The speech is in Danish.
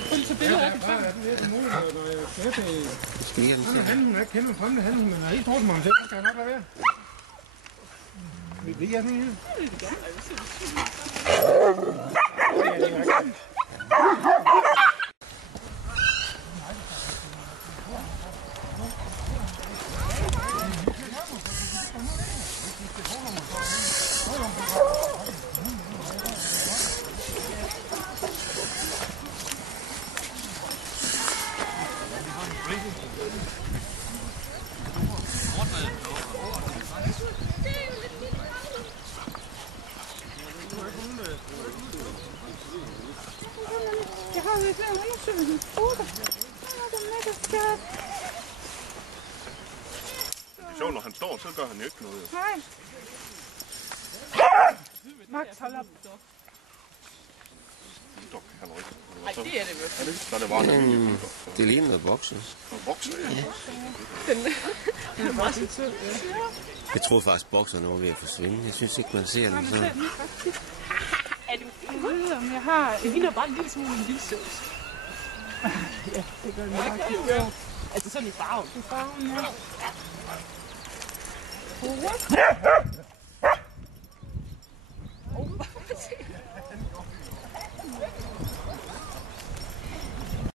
følge til billeder af det. Hvad er det ved, når jeg ser det? Skal lige have den til. Han er ikke kendt fremme, han er helt trådt mig, så kan jeg nok lade være. Vil vi have den her? Det vil vi gerne. Jeg har jo ikke undersøgt den foto. Det er mega skørt. Det er sjovt, når han står, så gør han jo ikke noget. Nej. Max, hold op. Nej, det er det vel. Er det ikke? Så er det bare en det ligner noget bokser. bokser, ja. Den er meget sød. Jeg troede faktisk, bokserne var ved at forsvinde. Jeg synes ikke, man ser den sådan. Er du ved, om jeg har... Det ligner bare en lille smule en lille søs. Ja, det gør den meget. Altså sådan i farven. I farven, ja.